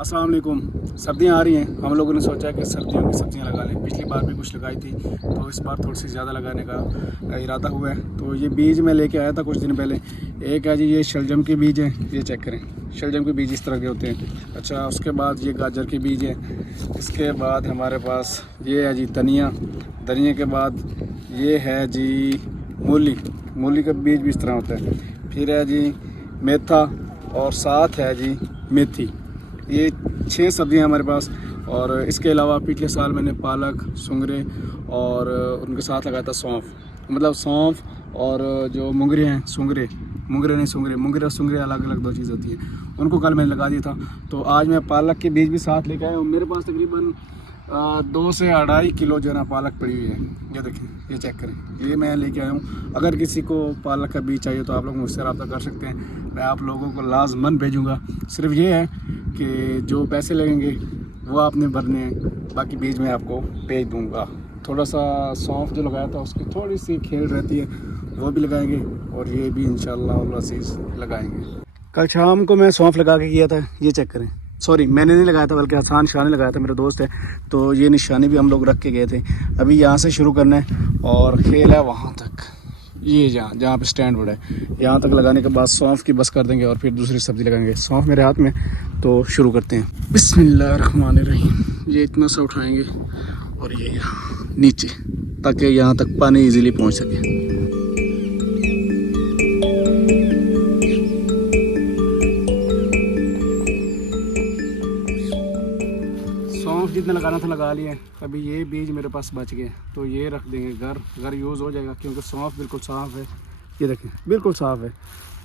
अस्सलाम वालेकुम। सर्दियाँ आ रही हैं, हम लोगों ने सोचा कि सर्दियों की सब्जियाँ लगा लें। पिछली बार भी कुछ लगाई थी, तो इस बार थोड़ी सी ज़्यादा लगाने का इरादा हुआ है। तो ये बीज मैं लेके आया था कुछ दिन पहले। एक है जी ये शलजम के बीज हैं, ये चेक करें। शलजम के बीज इस तरह के होते हैं। अच्छा, उसके बाद ये गाजर के बीज हैं। इसके बाद हमारे पास ये है जी धनिया। धनिया के बाद ये है जी मूली। मूली का बीज भी इस तरह होता है। फिर है जी मेथा और साथ है जी मेथी। ये 6 सब्जियां हमारे पास। और इसके अलावा पिछले साल मैंने पालक, सुंगरे और उनके साथ लगाया था सौंफ। मतलब सौंफ और जो मुंगरे हैं, सुंगरे नहीं सुंगरे, मुंगरे और सुंगरे अलग अलग 2 चीज़ होती हैं। उनको कल मैंने लगा दिया था। तो आज मैं पालक के बीज भी साथ लेके आया हूँ। मेरे पास तकरीबन 2 से 2.5 किलो जो है ना पालक पड़ी हुई है। ये देखें, ये चेक करें, ये मैं लेके आया हूँ। अगर किसी को पालक का बीज चाहिए तो आप लोग मुझसे रब्ता कर सकते हैं, मैं आप लोगों को लाजमन भेजूँगा। सिर्फ ये है कि जो पैसे लगेंगे वो आपने भरने हैं, बाकी बीज मैं आपको भेज दूँगा। थोड़ा सा सौंफ जो लगाया था उसकी थोड़ी सी खेल रहती है, वो भी लगाएंगे और ये भी इंशाअल्लाह अज़ीज़ लगाएंगे। कल शाम को मैं सौंफ लगा के किया था, ये चेक करें। सॉरी, मैंने नहीं लगाया था, बल्कि आसान शाह ने लगाया था, मेरा दोस्त है। तो ये निशानी भी हम लोग रख के गए थे। अभी यहाँ से शुरू करना है और खेल है वहाँ तक, ये जहाँ पे स्टैंड बोर्ड है, यहाँ तक लगाने के बाद सौंफ की बस कर देंगे और फिर दूसरी सब्ज़ी लगाएंगे। सौंफ मेरे हाथ में, तो शुरू करते हैं। बिस्मिल्लाहिर्रहमानिर्रहीम। ये इतना सा उठाएंगे और ये नीचे, ताकि यहाँ तक पानी इजीली पहुँच सके। सौंफ जितना लगाना था लगा लिए। अभी ये बीज मेरे पास बच गए, तो ये रख देंगे, घर यूज़ हो जाएगा, क्योंकि सौंफ बिल्कुल साफ़ है। ये देखें, बिल्कुल साफ़ है,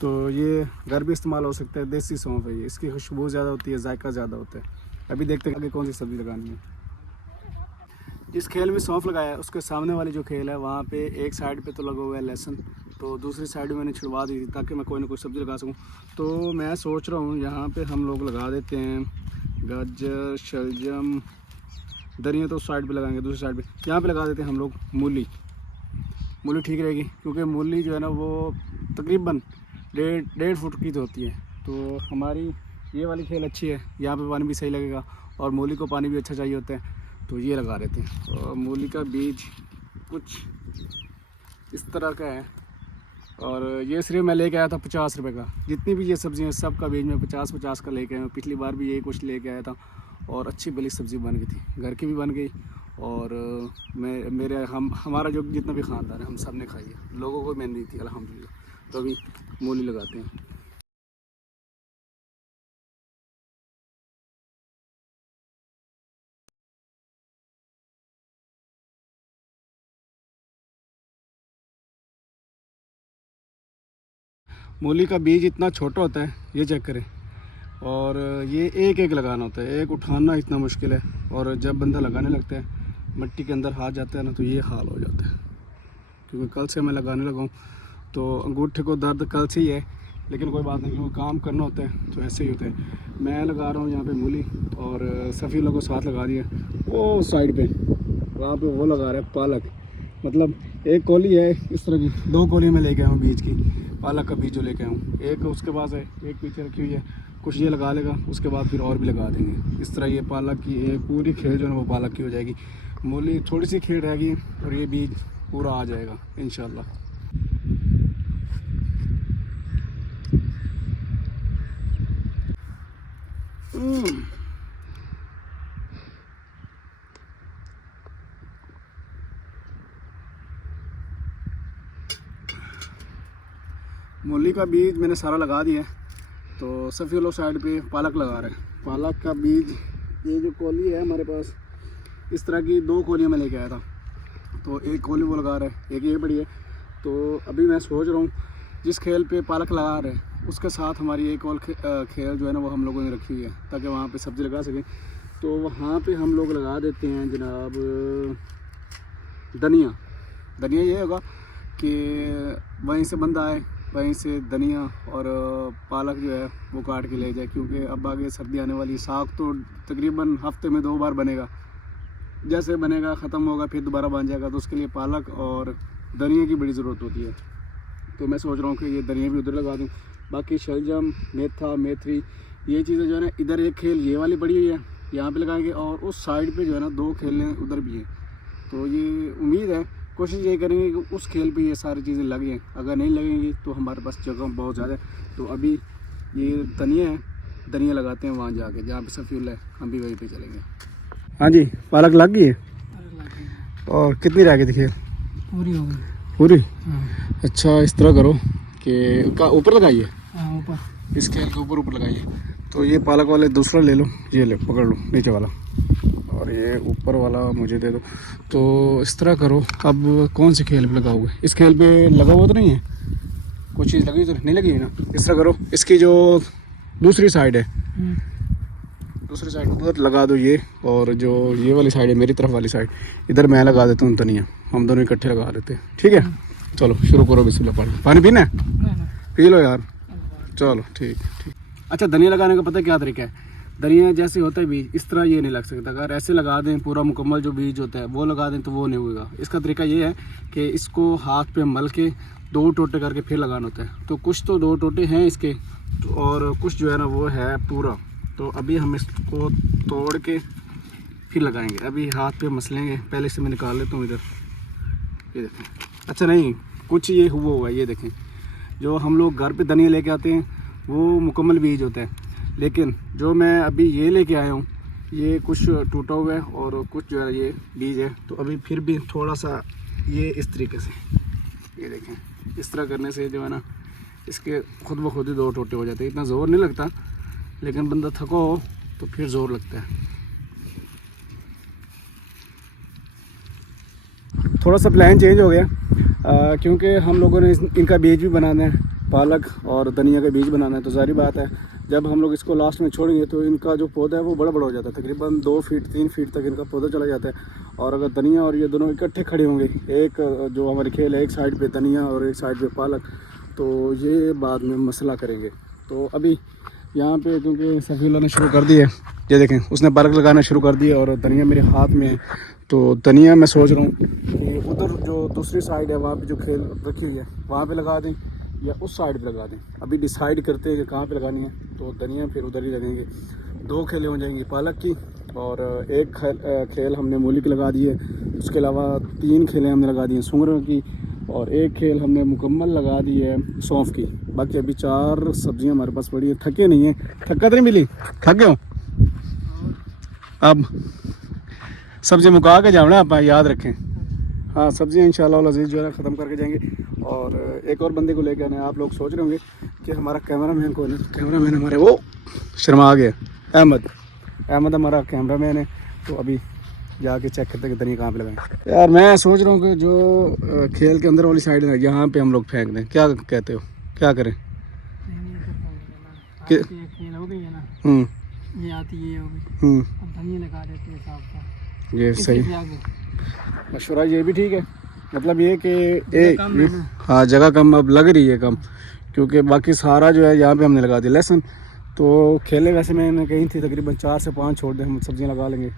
तो ये घर भी इस्तेमाल हो सकता है। देसी सौंफ है ये, इसकी खुशबू ज़्यादा होती है, जायका ज़्यादा होता है। अभी देखते हैं आगे कौन सी सब्ज़ी लगानी है। जिस खेल में सौंफ लगाया है उसके सामने वाली जो खेल है, वहाँ पे एक साइड पे तो लगा हुआ है लहसुन, तो दूसरी साइड में मैंने छिड़वा दी थी ताकि मैं कोई ना कोई सब्ज़ी लगा सकूँ। तो मैं सोच रहा हूँ यहाँ पे हम लोग लगा देते हैं गाजर, शलजम, धनिया तो उस साइड पे लगाएंगे, दूसरी साइड पे यहाँ पे लगा देते हैं हम लोग मूली। मूली ठीक रहेगी, क्योंकि मूली जो है ना वो तकरीबन 1.5 फुट की तो होती है। तो हमारी ये वाली खेल अच्छी है, यहाँ पे पानी भी सही लगेगा और मूली को पानी भी अच्छा चाहिए होता है, तो ये लगा देते हैं। और मूली का बीज कुछ इस तरह का है, और ये सिर्फ मैं लेके आया था 50 रुपये का। जितनी भी ये सब्ज़ियाँ सब का बीज मैं 50-50 का लेके आया हूँ। पिछली बार भी यही कुछ लेके आया था और अच्छी भली सब्ज़ी बन गई थी, घर की भी बन गई। और हमारा जो जितना भी ख़ानदान है हम सब ने खाई है, लोगों को मैंने दी थी अल्हम्दुलिल्लाह। तो अभी मूली लगाते हैं। मूली का बीज इतना छोटा होता है, ये चेक करें। और ये एक एक लगाना होता है, एक उठाना इतना मुश्किल है। और जब बंदा लगाने लगता है, मिट्टी के अंदर हाथ जाता है ना, तो ये हाल हो जाता है। क्योंकि कल से मैं लगाने लगा हूँ, तो अंगूठे को दर्द कल से ही है, लेकिन कोई बात नहीं, क्योंकि काम करना होता है तो ऐसे ही होता है। मैं लगा रहा हूँ यहाँ पे मूली, और सफ़ी लोगों को साथ लगा दिया वो साइड पे, वहाँ पे वो लगा रहा है पालक। मतलब एक कौली है इस तरह की, 2 कौली मैं लेके आया हूँ बीज की, पालक का बीज जो लेके आया हूँ। एक उसके पास है, एक पीछे रखी हुई है। कुछ ये लगा लेगा, उसके बाद फिर और भी लगा देंगे। इस तरह ये पालक की एक पूरी खेल जो है वो पालक की हो जाएगी। मूली थोड़ी सी खेल रहेगी और ये बीज पूरा आ जाएगा इंशाल्लाह। मूली का बीज मैंने सारा लगा दिया है, तो सफ़ी लोग साइड पे पालक लगा रहे हैं। पालक का बीज, ये जो कौली है हमारे पास, इस तरह की 2 कौलियाँ मैं लेके आया था, तो एक कौली वो लगा रहा है, एक ये बड़ी है। तो अभी मैं सोच रहा हूँ जिस खेल पे पालक लगा रहे हैं उसके साथ हमारी एक और खेल जो है ना वो हम लोगों ने रखी हुई है, ताकि वहाँ पे सब्ज़ी लगा सकें। तो वहाँ पे हम लोग लगा देते हैं जनाब धनिया। धनिया ये होगा कि वहीं से बंदा आए, वहीं से धनिया और पालक जो है वो काट के ले जाए, क्योंकि अब आगे सर्दी आने वाली। साग तो तकरीबन हफ्ते में 2 बार बनेगा, जैसे बनेगा ख़त्म होगा फिर दोबारा बन जाएगा, तो उसके लिए पालक और धनिया की बड़ी ज़रूरत होती है। तो मैं सोच रहा हूँ कि ये धनिया भी उधर लगा दूँ। बाकी शलजम, मेथा, मेथी ये चीज़ें जो है ना, इधर एक खेल ये वाली पड़ी हुई है, यहाँ पे लगाएंगे, और उस साइड पे जो है ना 2 खेलने उधर भी हैं। तो ये उम्मीद है, कोशिश ये करेंगे कि उस खेल पे ये सारी चीज़ें लगें। अगर नहीं लगेंगी तो हमारे पास जगह बहुत ज़्यादा है। तो अभी ये धनिया है, धनिया लगाते हैं वहाँ जाके जहाँ पे सफ़ीउल है, हम भी वहीं पे चलेंगे। हाँ जी, पालक लग गई है। और कितनी रह गई थी खेल? पूरी हो गई। पूरी? हाँ। अच्छा, इस तरह करो कि ऊपर लगाइए, ऊपर, इस खेल के ऊपर लगाइए। तो ये पालक वाले दूसरा ले लो, ये ले पकड़ लो नीचे वाला, और ये ऊपर वाला मुझे दे दो। तो इस तरह करो। अब कौन से खेल पे लगाओगे? इस खेल पे लगा हुआ तो नहीं है, कुछ चीज़ लगी तो नहीं लगी है ना? इस तरह करो, इसकी जो दूसरी साइड है, दूसरी साइड उधर लगा दो ये, और जो ये वाली साइड है मेरी तरफ वाली साइड, इधर मैं लगा देता हूँ धनिया, हम दोनों इकट्ठे लगा देते हैं। ठीक है, चलो शुरू करो। बिस्मिल्लाह। पानी पीना है? पी लो यार, चलो ठीक ठीक। अच्छा, धनिया लगाने का पता है क्या तरीका है? धनिया जैसे होता है बीज, इस तरह ये नहीं लग सकता। अगर ऐसे लगा दें पूरा मुकम्मल जो बीज होता है वो लगा दें तो वो नहीं होगा। इसका तरीका ये है कि इसको हाथ पे मल के 2 टोटे करके फिर लगाना होता है। तो कुछ तो 2 टोटे हैं इसके, और कुछ जो है ना वो है पूरा। तो अभी हम इसको तोड़ के फिर लगाएंगे। अभी हाथ पे मसलेंगे, पहले से मैं निकाल लेता हूँ इधर, ये देखें। अच्छा नहीं, कुछ ये हुआ है, ये देखें। जो हम लोग घर पे धनिया लेके आते हैं वो मुकम्मल बीज होता है, लेकिन जो मैं अभी ये लेके आया हूँ ये कुछ टूटा हुआ है और कुछ जो है ये बीज है। तो अभी फिर भी थोड़ा सा ये इस तरीके से, ये देखें, इस तरह करने से जो है ना इसके खुद ब खुद ही 2 टोटे हो जाते हैं। इतना ज़ोर नहीं लगता, लेकिन बंदा थको हो तो फिर ज़ोर लगता है। थोड़ा सा प्लान चेंज हो गया, क्योंकि हम लोगों ने इनका बीज भी बनाना है, पालक और धनिया का बीज बनाना है। तो सारी बात है, जब हम लोग इसको लास्ट में छोड़ेंगे तो इनका जो पौधा है वो बड़ा बड़ा हो जाता है, तकरीबन 2 फीट 3 फीट तक इनका पौधा चला जाता है। और अगर धनिया और ये दोनों इकट्ठे खड़े होंगे, एक जो हमारी खेल है, एक साइड पे धनिया और एक साइड पे पालक, तो ये बाद में मसला करेंगे। तो अभी यहाँ पे क्योंकि सफ़ीउल्लाह ने शुरू कर दी है, ये देखें, उसने पालक लगाना शुरू कर दिया और धनिया मेरे हाथ में है। तो धनिया मैं सोच रहा हूँ कि उधर जो दूसरी साइड है वहाँ पे जो खेल रखी हुई है वहाँ पे लगा दें या उस साइड पे लगा दें। अभी डिसाइड करते हैं कि कहाँ पे लगानी है। तो धनिया फिर उधर ही लगेंगे। 2 खेलें हो जाएंगी पालक की, और एक खेल हमने मूली की लगा दी है। उसके अलावा 3 खेलें हमने लगा दी हैं सूंगरों की, और एक खेल हमने मुकम्मल लगा दी है सौंफ की। बाकी अभी 4 सब्जियां हमारे पास पड़ी है। थके नहीं है, थका तो नहीं मिली? थक गए हो? अब सब्जी मुका के जाना आप, याद रखें। हाँ, सब्जियां इंशाल्लाह अज़ीज़ जो है ख़त्म करके जाएंगे। और एक और बंदे को लेकर आने। आप लोग सोच रहे होंगे कि हमारा कैमरामैन कौन है? कैमरामैन हमारे वो शर्मा गया, अहमद हमारा कैमरामैन है। तो अभी जाके चेक करते हैं कि धनिया कहाँ पे लगाएं। यार मैं सोच रहा हूँ कि जो खेल के अंदर वाली साइड है यहाँ पे हम लोग फेंक दें, क्या कहते हो? क्या करें? खेल हो गई है ना, ये आती ये हो गई, अब धनिया लगा देते हैं साफ साफ। ये सही मशवरा, ये भी ठीक है। मतलब ये कि हाँ, जगह कम अब लग रही है कम, क्योंकि बाकी सारा जो है यहाँ पे हमने लगा दिया लहसुन। तो खेले वैसे मैंने कही थी तकरीबन 4 से 5 छोड़ दें, हम सब्जियाँ लगा लेंगे।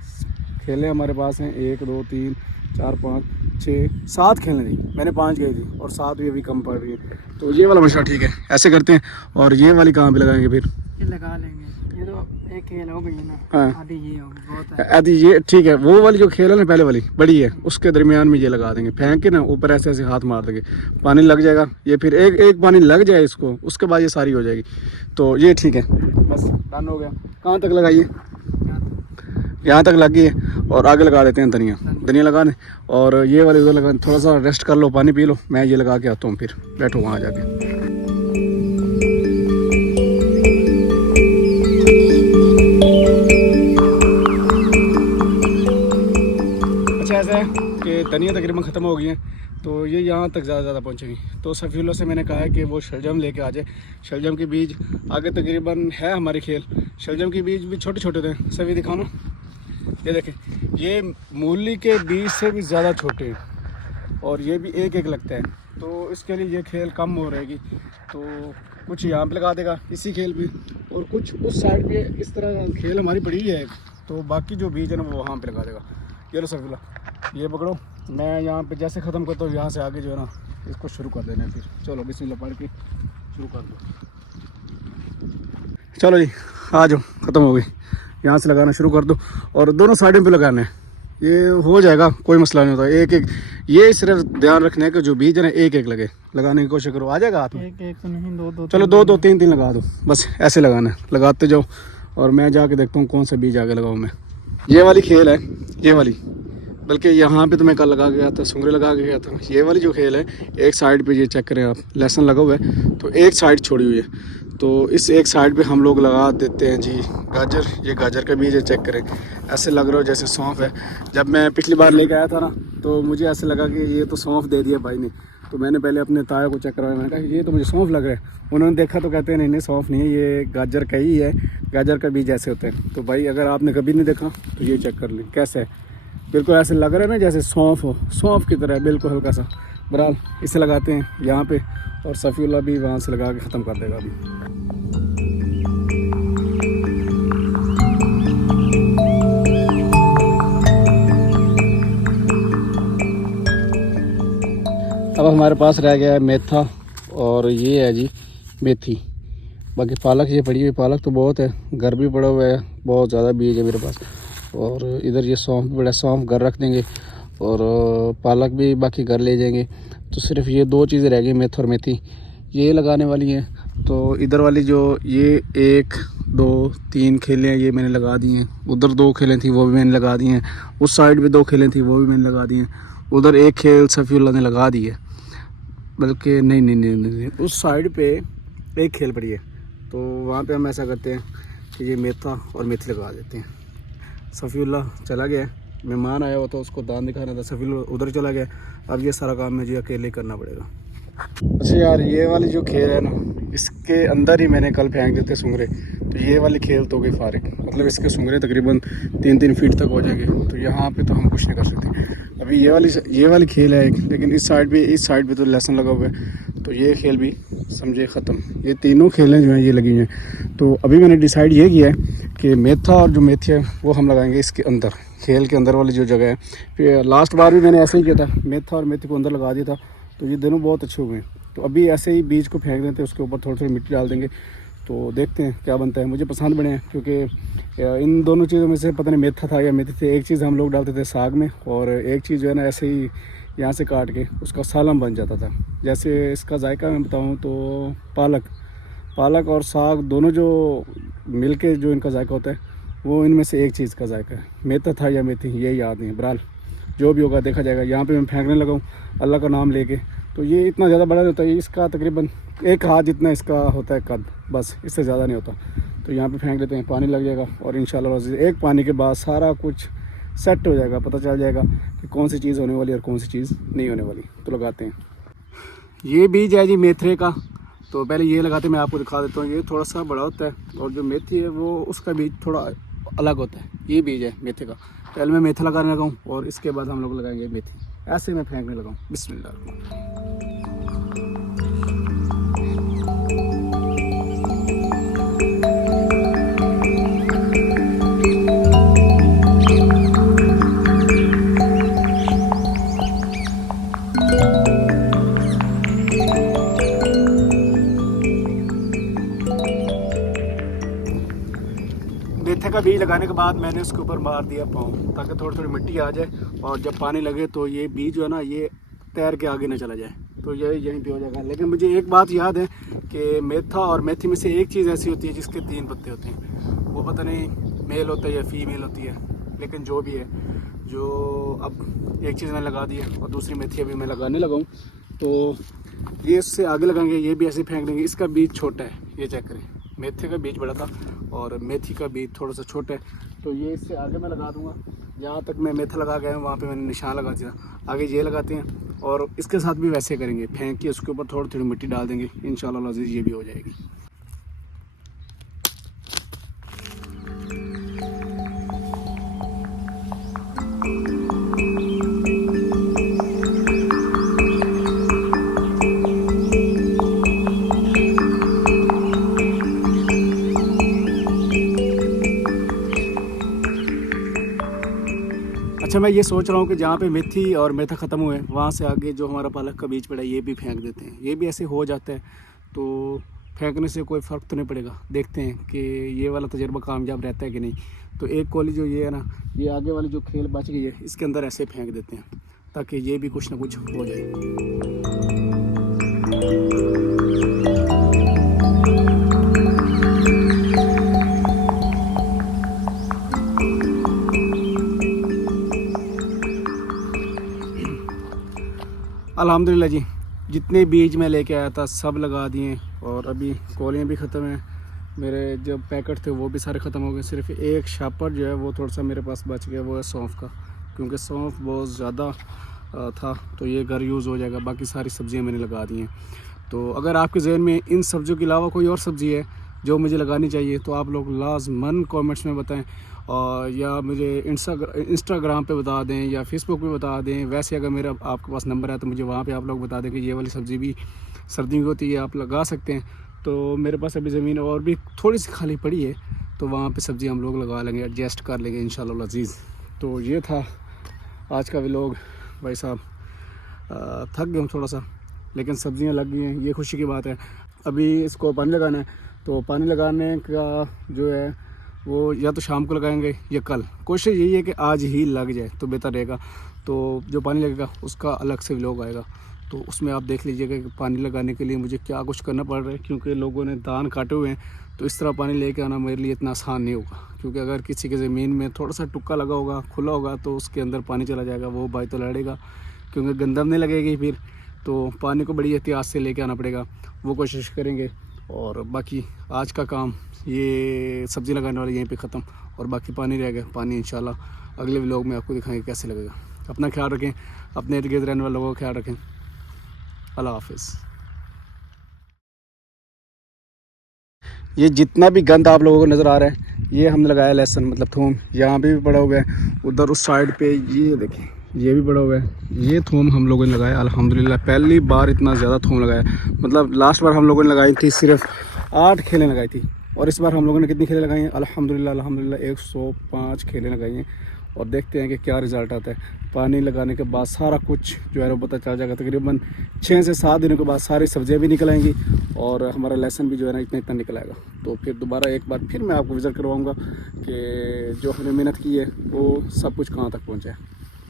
खेले हमारे पास हैं 1 2 3 4 5 6 7 खेलने दी, मैंने 5 गई थी और 7 भी अभी कम पड़ रही है। तो ये वाला मशवरा ठीक है, ऐसे करते हैं। और ये वाली कहाँ पे लगाएंगे फिर? ये लगा लेंगे, ये तो एक खेल हो गई है ना। हाँ, आधी ये हो गई, बहुत है। आधी ये ठीक है। वो वाली जो खेल है ना पहले वाली बड़ी है, उसके दरमियान में ये लगा देंगे, फेंक के ना ऊपर ऐसे ऐसे हाथ मार देंगे, पानी लग जाएगा। ये फिर एक पानी लग जाए इसको, उसके बाद ये सारी हो जाएगी। तो ये ठीक है, बस डन हो गया। कहाँ तक लगाइए? यहाँ तक लगी है। और आगे लगा देते हैं धनिया लगा दें, और ये वाले उधर लगा। थोड़ा सा रेस्ट कर लो, पानी पी लो, मैं ये लगा के आता हूँ, फिर बैठो वहाँ जाके। ऐसा है कि धनिया तकरीबन ख़त्म हो गई है, तो ये यहाँ तक ज़्यादा पहुँचेंगी। तो सफ़ीउल्लाह से मैंने कहा है कि वो शलजम लेके आ जाए। शलजम के बीज आगे तकरीबन है हमारी खेल। शलजम के बीज भी छोटे छोटे थे, सभी दिखाओ ना, ये देखें, ये मूली के बीज से भी ज़्यादा छोटे हैं, और ये भी एक एक लगता है। तो इसके लिए ये खेल कम हो रहेगी। तो कुछ यहाँ पे लगा देगा इसी खेल पे, और कुछ उस साइड पे इस तरह खेल हमारी पड़ी है। तो बाकी जो बीज है ना वो वहाँ पे लगा देगा। ये लो सफ़ीउल्लाह, ये पकड़ो, मैं यहाँ पे जैसे ख़त्म करता हूँ यहाँ से आगे जो है ना इसको शुरू कर देना है। फिर चलो बिस्मिल्लाह पढ़ के शुरू कर दो। चलो जी आ जाओ, ख़त्म हो गई। यहाँ से लगाना शुरू कर दो और दोनों साइडों पे लगाना है, ये हो जाएगा, कोई मसला नहीं होता। एक एक ये सिर्फ ध्यान रखना है कि जो बीज है ना एक एक लगे, लगाने की कोशिश करो, आ जाएगा हाथ में। एक एक तो नहीं, दो दो, चलो दो दो तीन तीन लगा दो, बस ऐसे लगाना है, लगाते जाओ। और मैं जाके देखता हूँ कौन सा बीज आगे लगाऊँ मैं। ये वाली खेल है, ये वाली, बल्कि यहाँ पे तो मैं कल लगा के गया था, सुंगरे लगा के गया था। ये वाली जो खेल है, एक साइड पे ये चेक करें आप, लहसुन लगा हुआ है तो एक साइड छोड़ी हुई है, तो इस एक साइड पे हम लोग लगा देते हैं जी गाजर। ये गाजर का बीज है, चेक करें, ऐसे लग रहा हो जैसे सौंफ है। जब मैं पिछली बार लेके आया था ना तो मुझे ऐसे लगा कि ये तो सौंफ दे दिया भाई ने, तो मैंने पहले अपने ताया को चेक करवाया, मैंने कहा ये तो मुझे सौंफ लग रहा है। उन्होंने देखा तो कहते हैं नहीं नहीं सौंफ नहीं है, ये गाजर का ही है, गाजर का बीज ऐसे होते हैं। तो भाई अगर आपने कभी नहीं देखा तो ये चेक कर लें कैसे है, बिल्कुल ऐसे लग रहा है ना जैसे सौंफ हो, सौंफ की तरह बिल्कुल हल्का सा। बहरहाल इसे लगाते हैं यहाँ पे, और सफ़ीउल्लाह भी वहाँ से लगा के ख़त्म कर देगा अभी। अब हमारे पास रह गया है मेथा, और ये है जी मेथी, बाकी पालक ये पड़ी हुई, पालक तो बहुत है, घर भी पड़ा हुआ है, बहुत ज़्यादा बीज है मेरे पास। और इधर ये सौंफ भी बड़ा, सौंफ घर रख देंगे, और पालक भी बाकी घर ले जाएंगे। तो सिर्फ ये दो चीज़ें रह गई, मेथ और मेथी, ये लगाने वाली हैं। तो इधर वाली जो ये 1 2 3 खेलें ये मैंने लगा दी हैं, उधर 2 खेलें थी वो भी मैंने लगा दी हैं, उस साइड पे 2 खेलें थी वो भी मैंने लगा दी हैं, उधर 1 खेल सफ़ीउल्लाह ने लगा दी है, बल्कि नहीं, उस साइड पे 1 खेल पड़ी है। तो वहाँ पे हम ऐसा करते हैं कि ये मेथा और मेथी लगा देते हैं। सफ़ीउल्लाह चला गया, मेहमान आया हुआ था, उसको दान दिखाना था, सफ़ीउल्लाह उधर चला गया। अब ये सारा काम मुझे अकेले करना पड़ेगा। अच्छा यार, ये वाली जो खेल है ना, इसके अंदर ही मैंने कल फेंक देते सुंगरे, तो ये वाली खेल तो हो गई फारिग, मतलब इसके सुंगरे तकरीबन 3-3 फीट तक हो जाएंगे। तो यहाँ पे तो हम कुछ नहीं कर सकते। अभी ये वाली खेल है एक, लेकिन इस साइड पे तो लहसुन लगा हुआ है, तो ये खेल भी समझे ख़त्म। ये तीनों खेलें जो हैं ये लगी हैं। तो अभी मैंने डिसाइड ये किया है कि मेथा और जो मेथी है वो हम लगाएंगे इसके अंदर, खेल के अंदर वाली जो जगह है। फिर लास्ट बार भी मैंने ऐसे ही किया था, मेथा और मेथी को अंदर लगा दिया था, तो ये दोनों बहुत अच्छे हुए हैं। तो अभी ऐसे ही बीज को फेंक देते हैं, उसके ऊपर थोड़ी थोड़ी मिट्टी डाल देंगे, तो देखते हैं क्या बनता है। मुझे पसंद बने हैं, क्योंकि इन दोनों चीज़ों में से पता नहीं मेथा था या मेथी थे, एक चीज़ हम लोग डालते थे साग में, और एक चीज़ जो है ना ऐसे ही यहाँ से काट के उसका सालन बन जाता था। जैसे इसका जायका मैं बताऊँ तो पालक और साग दोनों जो मिल के जो इनका जायका होता है, वो इनमें से एक चीज़ का जायका है। मेथा था या मेथी ये याद नहीं, बहरहाल जो भी होगा देखा जाएगा। यहाँ पे मैं फेंकने लगा हूँ अल्लाह का नाम लेके, तो ये इतना ज़्यादा बड़ा नहीं होता है, इसका तकरीबन 1 हाथ जितना इसका होता है कद, बस इससे ज़्यादा नहीं होता। तो यहाँ पे फेंक लेते हैं, पानी लग जाएगा, और इंशाल्लाह एक पानी के बाद सारा कुछ सेट हो जाएगा, पता चल जाएगा कि कौन सी चीज़ होने वाली और कौन सी चीज़ नहीं होने वाली। तो लगाते हैं। ये बीज है जी मेथरे का, तो पहले ये लगाते मैं आपको दिखा देता हूँ। ये थोड़ा सा बड़ा होता है, और जो मेथी है वो उसका बीज थोड़ा अलग होता है। ये बीज है मेथे का, पहले मैं मेथा लगाने लगा हूँ, और इसके बाद हम लोग लगाएंगे मेथी। ऐसे मैं फेंकने लगा हूँ, बिस्मिल्लाह। मेथे का बीज लगाने के बाद मैंने उसके ऊपर मार दिया पाँव, ताकि थोड़ी थोड़ी मिट्टी आ जाए, और जब पानी लगे तो ये बीज जो है ना ये तैर के आगे ना चला जाए, तो ये यहीं पे हो जाएगा। लेकिन मुझे एक बात याद है कि मेथा और मेथी में से एक चीज़ ऐसी होती है जिसके 3 पत्ते होते हैं, वो पता नहीं मेल होता है या फीमेल होती है, लेकिन जो भी है, जो अब एक चीज़ मैंने लगा दी है, और दूसरी मेथी अभी मैं लगाने लगा हूँ। तो ये इससे आगे लगाएंगे, ये भी ऐसे फेंक देंगे। इसका बीज छोटा है, ये चेक करें, मेथे का बीज बड़ा था और मेथी का बीज थोड़ा सा छोटा है, तो ये इससे आगे मैं लगा दूंगा। जहाँ तक मैं मेथा लगा गया हूँ वहाँ पे मैंने निशान लगा दिया, आगे ये लगाते हैं, और इसके साथ भी वैसे करेंगे, फेंक के उसके ऊपर थोड़ी थोड़ी मिट्टी डाल देंगे, इंशाल्लाह अज़ीज़ ये भी हो जाएगी। अच्छा, मैं ये सोच रहा हूँ कि जहाँ पे मेथी और मेथा ख़त्म हुए वहाँ से आगे जो हमारा पालक का बीज पड़ा है ये भी फेंक देते हैं, ये भी ऐसे हो जाता है। तो फेंकने से कोई फ़र्क तो नहीं पड़ेगा। देखते हैं कि ये वाला तजर्बा कामयाब रहता है कि नहीं। तो एक कॉली जो ये है ना, ये आगे वाली जो खेल बच गई है इसके अंदर ऐसे फेंक देते हैं ताकि ये भी कुछ ना कुछ हो जाए। अल्हम्दुलिल्लाह जी, जितने बीज मैं लेके आया था सब लगा दिए और अभी कॉलियाँ भी ख़त्म हैं। मेरे जो पैकेट थे वो भी सारे ख़त्म हो गए। सिर्फ एक शापर जो है वो थोड़ा सा मेरे पास बच गया, वो है सौंफ का, क्योंकि सौंफ बहुत ज़्यादा था तो ये घर यूज़ हो जाएगा। बाकी सारी सब्ज़ियाँ मैंने लगा दी हैं। तो अगर आपके जहन में इन सब्ज़ियों के अलावा कोई और सब्ज़ी है जो मुझे लगानी चाहिए तो आप लोग लाज़मन कमेंट्स में बताएं, और या मुझे इंस्टाग्राम पे बता दें या फेसबुक पे बता दें। वैसे अगर मेरा आपके पास नंबर है तो मुझे वहाँ पे आप लोग बता दें कि ये वाली सब्ज़ी भी सर्दियों की होती है, आप लगा सकते हैं। तो मेरे पास अभी ज़मीन और भी थोड़ी सी खाली पड़ी है तो वहाँ पे सब्ज़ी हम लोग लगा लेंगे, एडजस्ट कर लेंगे इंशाल्लाह अज़ीज़। तो ये था आज का व्लॉग भाई साहब। थक गया हूँ थोड़ा सा, लेकिन सब्ज़ियाँ लग गई हैं, ये खुशी की बात है। अभी इसको पानी लगाना है, तो पानी लगाने का जो है वो या तो शाम को लगाएंगे या कल। कोशिश यही है कि आज ही लग जाए तो बेहतर रहेगा। तो जो पानी लगेगा उसका अलग से व्लॉग आएगा, तो उसमें आप देख लीजिएगा कि पानी लगाने के लिए मुझे क्या कुछ करना पड़ रहा है, क्योंकि लोगों ने दान काटे हुए हैं। तो इस तरह पानी लेके आना मेरे लिए इतना आसान नहीं होगा, क्योंकि अगर किसी की ज़मीन में थोड़ा सा टुक्का लगा होगा, खुला होगा, तो उसके अंदर पानी चला जाएगा, वो भाई तो लड़ेगा, क्योंकि गंदम नहीं लगेगी फिर। तो पानी को बड़ी एहतियात से लेके आना पड़ेगा, वो कोशिश करेंगे। और बाकी आज का काम ये सब्ज़ी लगाने वाले यहीं पे ख़त्म, और बाकी पानी रह गया। पानी इंशाल्लाह अगले व्लॉग में आपको दिखाएंगे कैसे लगेगा। अपना ख्याल रखें, अपने इर्द गिर्द रहने वाले लोगों का ख्याल रखें। अल्लाह हाफिज़। ये जितना भी गंद आप लोगों को नज़र आ रहा है, ये हमने लगाया लहसुन मतलब थूम, यहाँ पे भी पड़ा हुआ है, उधर उस साइड पे ये देखें ये भी पड़ा हुआ है। ये थूम हम लोगों ने लगाया अल्हम्दुलिल्लाह, पहली बार इतना ज़्यादा थूम लगाया। मतलब लास्ट बार हम लोगों ने लगाई थी सिर्फ 8 खेलें लगाई थी, और इस बार हम लोगों ने कितनी खेलें लगाई हैं अल्हम्दुलिल्लाह 105 खेलें लगाई हैं। और देखते हैं कि क्या रिज़ल्ट आता है। पानी लगाने के बाद सारा कुछ जो है वो पता चल जाएगा। तकरीबन 6 से 7 दिनों के बाद सारी सब्जियां भी निकल आएंगी और हमारा लहसुन भी जो है ना इतना निकल आएगा। तो फिर दोबारा एक बार फिर मैं आपको विज़िट करवाऊँगा कि जो हमने मेहनत की है वो सब कुछ कहाँ तक पहुँचा है।